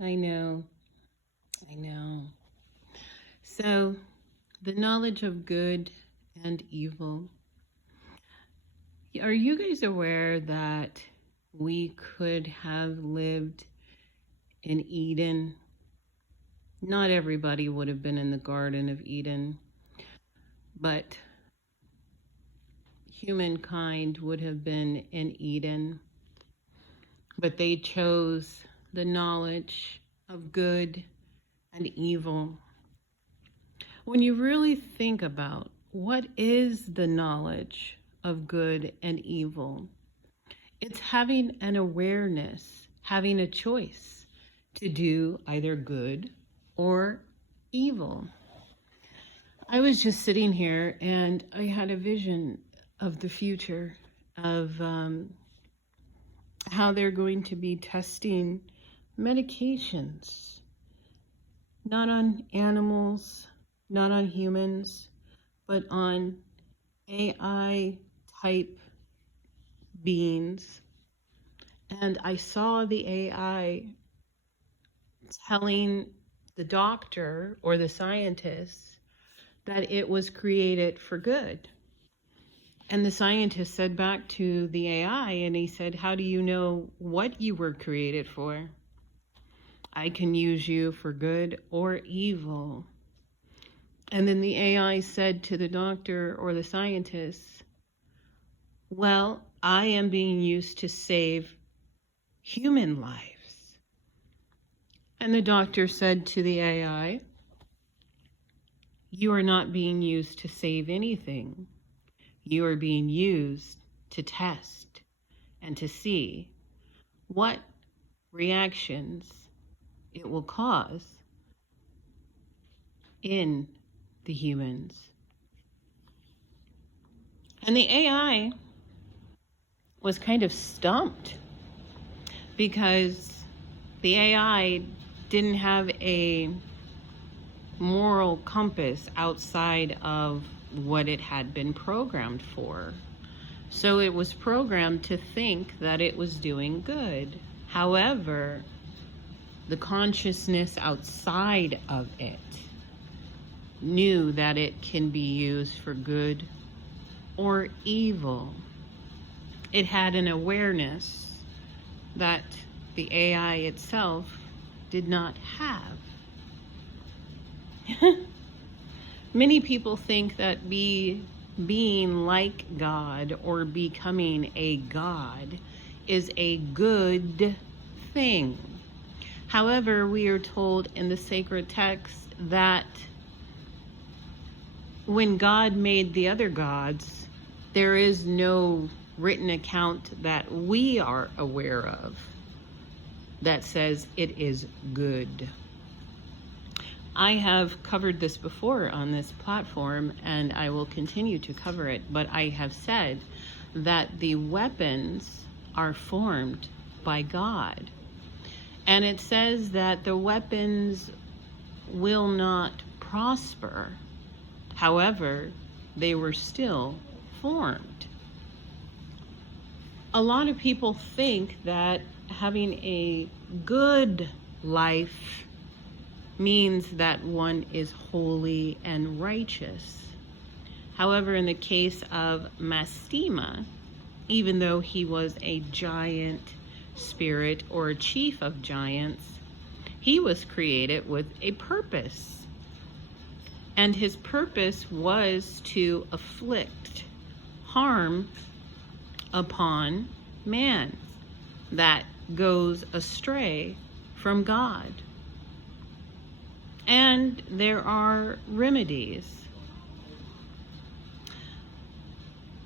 I know. I know. So, the knowledge of good and evil. Are you guys aware that we could have lived in Eden? Not everybody would have been in the Garden of Eden, but humankind would have been in Eden. But they chose the knowledge of good and evil. When you really think about what is the knowledge of good and evil, it's having an awareness, having a choice to do either good or evil. I was just sitting here and I had a vision of the future of how they're going to be testing medications, not on animals, not on humans, but on AI type beings. And I saw the AI telling the doctor or the scientist that it was created for good. And the scientist said back to the AI, and he said, "How do you know what you were created for? I can use you for good or evil." And then the AI said to the doctor or the scientist, "Well, I am being used to save human lives." And the doctor said to the AI, "You are not being used to save anything. You are being used to test and to see what reactions it will cause in the humans." And the AI was kind of stumped because the AI didn't have a moral compass outside of what it had been programmed for. So it was programmed to think that it was doing good. However, the consciousness outside of it knew that it can be used for good or evil. It had an awareness that the AI itself did not have. Many people think that being like God or becoming a God is a good thing. However, we are told in the sacred text that when God made the other gods, there is no written account that we are aware of that says it is good. I have covered this before on this platform, and I will continue to cover it, but I have said that the weapons are formed by God. And it says that the weapons will not prosper. However, they were still formed. A lot of people think that having a good life means that one is holy and righteous. However, in the case of Mastema, even though he was a giant spirit or a chief of giants, he was created with a purpose. And his purpose was to afflict harm upon man that goes astray from God. And there are remedies.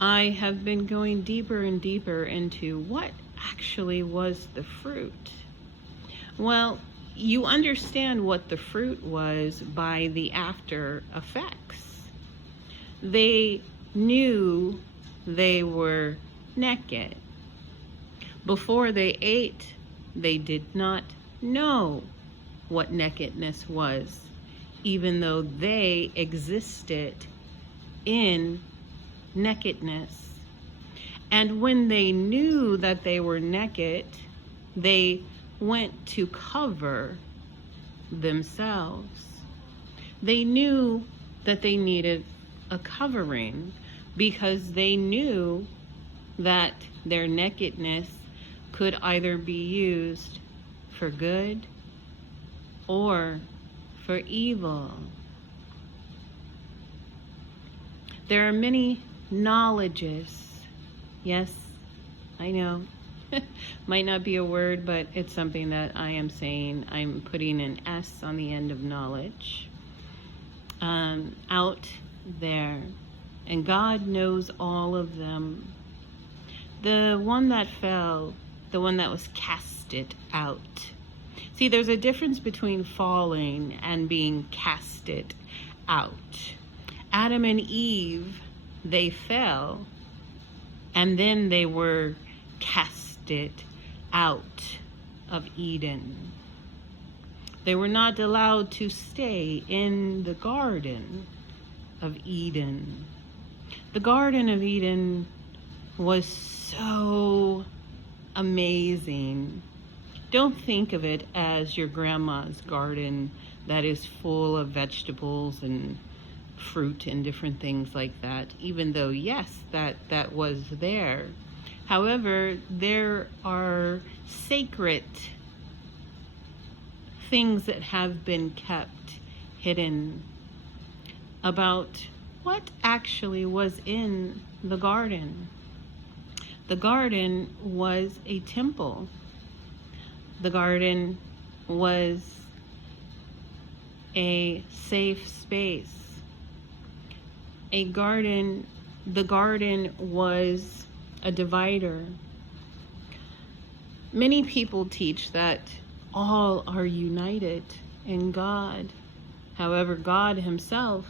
I have been going deeper and deeper into what actually was the fruit. Well, you understand what the fruit was by the after effects. They knew they were naked. Before they ate, they did not know what nakedness was, even though they existed in nakedness. And when they knew that they were naked, they went to cover themselves. They knew that they needed a covering because they knew that their nakedness could either be used for good or for evil. There are many knowledges. Yes, I know. Might not be a word, but it's something that I am saying. I'm putting an S on the end of knowledge. Out there. And God knows all of them. The one that fell, the one that was casted out. See, there's a difference between falling and being casted out. Adam and Eve, they fell, and then they were casted out of Eden. They were not allowed to stay in the Garden of Eden. The Garden of Eden was so amazing. Don't think of it as your grandma's garden that is full of vegetables and fruit and different things like that, even though, yes, that was there. However, there are sacred things that have been kept hidden about what actually was in the garden. The garden was a temple. The garden was a safe space. The garden was a divider. Many people teach that all are united in God. However, God himself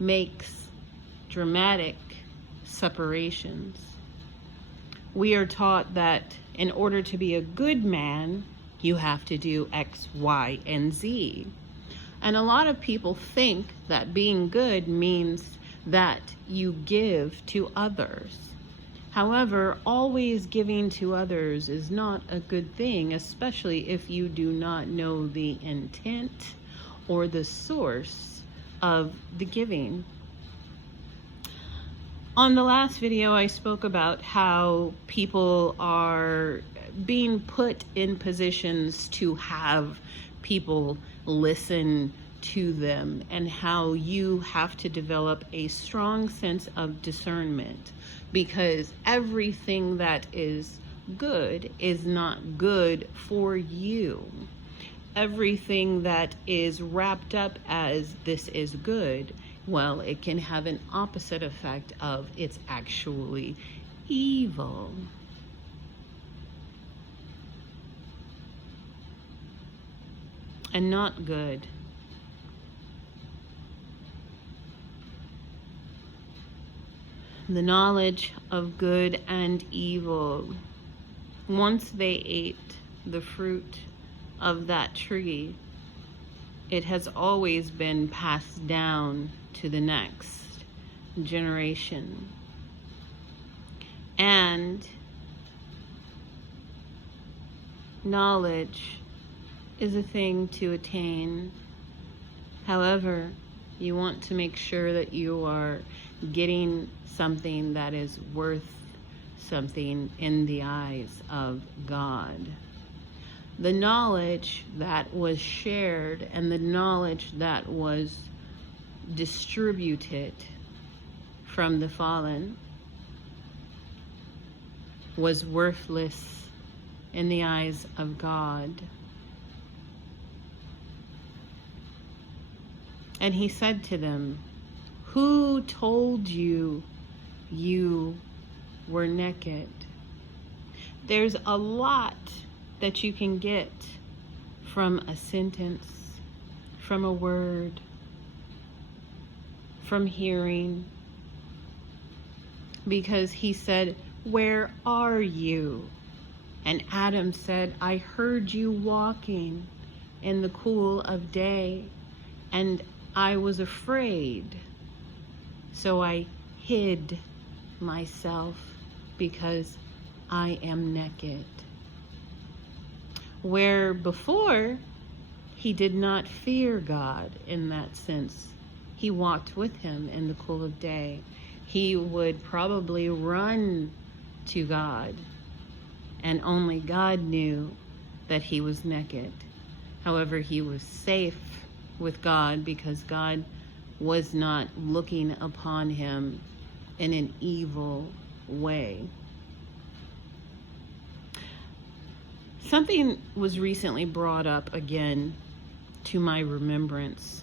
makes dramatic separations. We are taught that in order to be a good man, you have to do X, Y, and Z. And a lot of people think that being good means that you give to others. However, always giving to others is not a good thing, especially if you do not know the intent or the source of the giving. On the last video, I spoke about how people are being put in positions to have people listen to them, and how you have to develop a strong sense of discernment, because everything that is good is not good for you. Everything that is wrapped up as this is good, well, it can have an opposite effect of it's actually evil. And not good. The knowledge of good and evil. Once they ate the fruit of that tree, it has always been passed down to the next generation. And knowledge is a thing to attain. However, you want to make sure that you are getting something that is worth something in the eyes of God. The knowledge that was shared and the knowledge that was distributed from the fallen was worthless in the eyes of God. And he said to them, "Who told you you were naked?" There's a lot that you can get from a sentence, from a word, from hearing. Because he said, "Where are you?" And Adam said, "I heard you walking in the cool of day, and I was afraid, so I hid myself because I am naked." where before he did not fear God in that sense. He walked with him in the cool of day. He would probably run to God, and only God knew that he was naked. However, he was safe with God because God was not looking upon him in an evil way. Something was recently brought up again to my remembrance,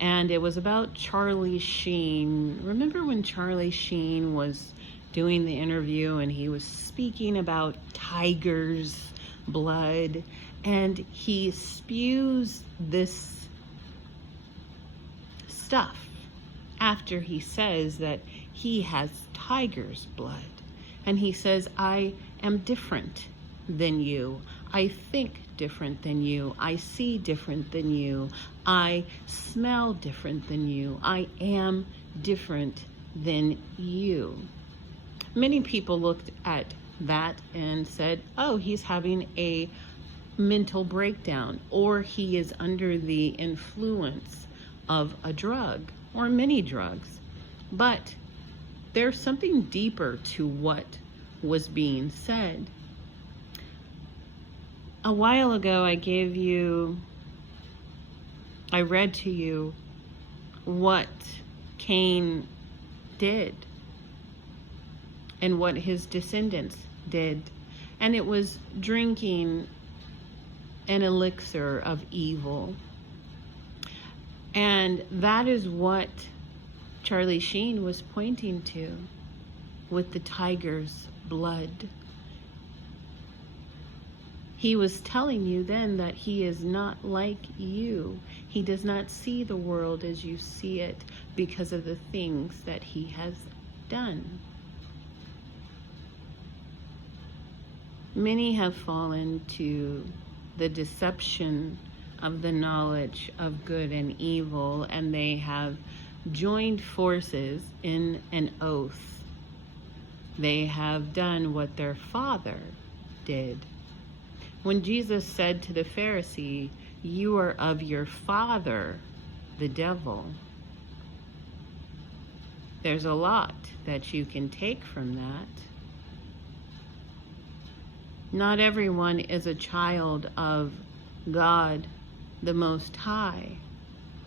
and it was about Charlie Sheen. Remember when Charlie Sheen was doing the interview and he was speaking about tiger's blood, and he spews this stuff after he says that he has tiger's blood, and he says, I am different than you. I think different than you. I see different than you. I smell different than you. I am different than you. Many people looked at that and said, oh, he's having a mental breakdown, or he is under the influence of a drug or many drugs. But there's something deeper to what was being said. A while ago, I read to you what Cain did and what his descendants did. And it was drinking an elixir of evil. And that is what Charlie Sheen was pointing to with the tiger's blood. He was telling you then that he is not like you. He does not see the world as you see it because of the things that he has done. Many have fallen to the deception of the knowledge of good and evil, and they have joined forces in an oath. They have done what their father did. When Jesus said to the Pharisee, you are of your father, the devil, there's a lot that you can take from that. Not everyone is a child of God, the Most High.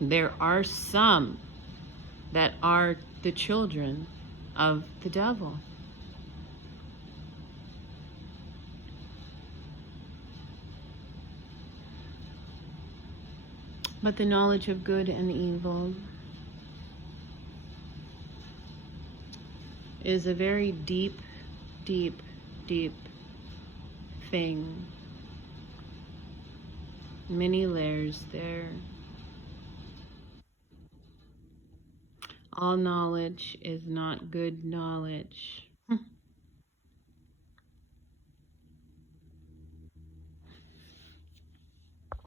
There are some that are the children of the devil. But the knowledge of good and evil is a very deep, deep, deep thing. Many layers there. All knowledge is not good knowledge.